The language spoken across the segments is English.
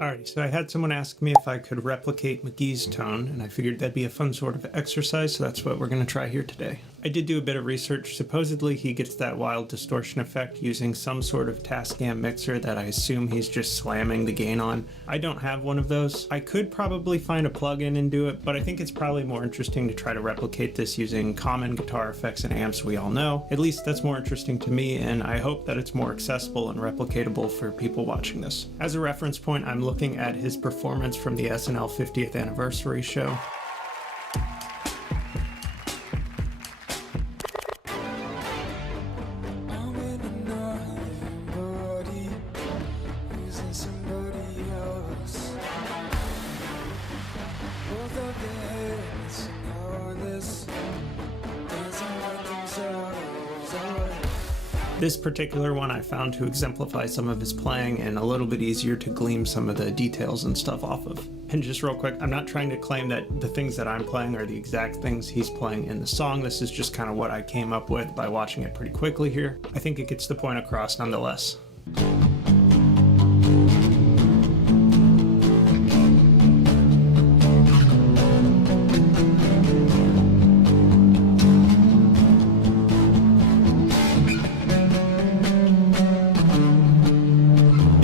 Alrighty, so I had someone ask me if I could replicate Mk.Gee's tone, and I figured that'd be a fun sort of exercise, so that's what we're going to try here today. I did do a bit of research. Supposedly he gets that wild distortion effect using some sort of Tascam mixer that I assume he's just slamming the gain on. I don't have one of those. I could probably find a plugin and do it, but I think it's probably more interesting to try to replicate this using common guitar effects and amps we all know. At least that's more interesting to me, and I hope that it's more accessible and replicatable for people watching this. As a reference point, I'm looking at his performance from the SNL 50th anniversary show. This particular one I found to exemplify some of his playing and a little bit easier to glean some of the details and stuff off of. And just real quick, I'm not trying to claim that the things that I'm playing are the exact things he's playing in the song. This is just kind of what I came up with by watching it pretty quickly here. I think it gets the point across nonetheless.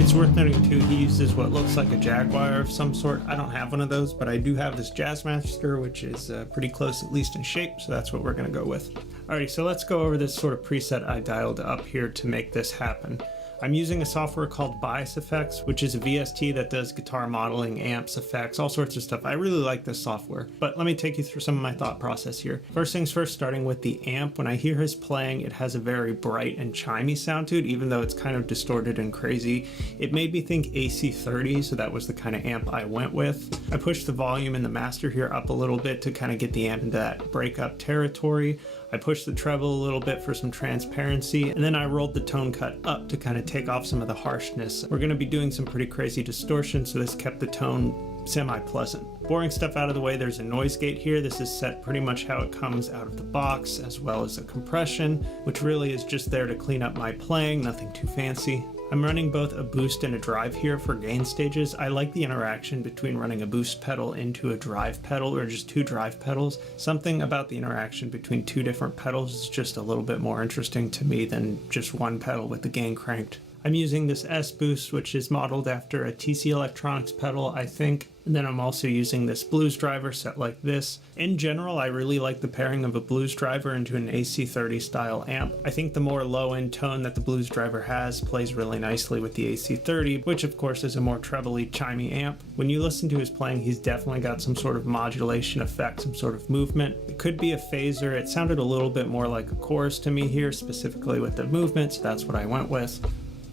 It's worth noting too, he uses what looks like a Jaguar of some sort. I don't have one of those, but I do have this Jazzmaster, which is pretty close, at least in shape, so that's what we're going to go with. Alrighty, so let's go over this sort of preset I dialed up here to make this happen. I'm using a software called Bias Effects, which is a VST that does guitar modeling, amps, effects, all sorts of stuff. I really like this software, but let me take you through some of my thought process here. First things first, starting with the amp. When I hear his playing, it has a very bright and chimey sound to it, even though it's kind of distorted and crazy. It made me think AC30, so that was the kind of amp I went with. I pushed the volume in the master here up a little bit to kind of get the amp into that breakup territory. I pushed the treble a little bit for some transparency, and then I rolled the tone cut up to kind of take off some of the harshness. We're going to be doing some pretty crazy distortion, so this kept the tone semi-pleasant. Boring stuff out of the way, there's a noise gate here. This is set pretty much how it comes out of the box, as well as a compression, which really is just there to clean up my playing, nothing too fancy. I'm running both a boost and a drive here for gain stages. I like the interaction between running a boost pedal into a drive pedal or just two drive pedals. Something about the interaction between two different pedals is just a little bit more interesting to me than just one pedal with the gain cranked. I'm using this S-Boost, which is modeled after a TC Electronics pedal, I think. And then I'm also using this blues driver set like this. In general, I really like the pairing of a blues driver into an AC30 style amp. I think the more low-end tone that the blues driver has plays really nicely with the AC30, which of course is a more trebly, chimey amp. When you listen to his playing, he's definitely got some sort of modulation effect, some sort of movement. It could be a phaser. It sounded a little bit more like a chorus to me here, specifically with the movement, so that's what I went with.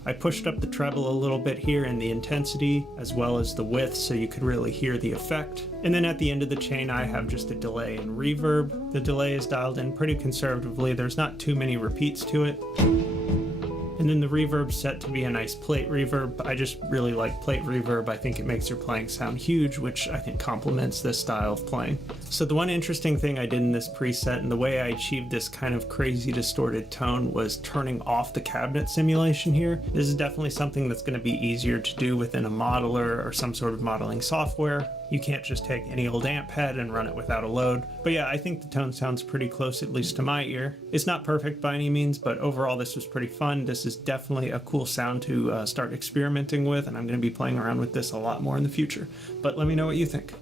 I pushed up the treble a little bit here in the intensity as well as the width so you could really hear the effect. And then at the end of the chain I have just a delay and reverb. The delay is dialed in pretty conservatively. There's not too many repeats to it. And then the reverb's set to be a nice plate reverb. I just really like plate reverb. I think it makes your playing sound huge, which I think complements this style of playing. So the one interesting thing I did in this preset and the way I achieved this kind of crazy distorted tone was turning off the cabinet simulation here. This is definitely something that's going to be easier to do within a modeler or some sort of modeling software. You can't just take any old amp pad and run it without a load. But yeah, I think the tone sounds pretty close, at least to my ear. It's not perfect by any means, but overall this was pretty fun. This is definitely a cool sound to start experimenting with, and I'm going to be playing around with this a lot more in the future. But let me know what you think.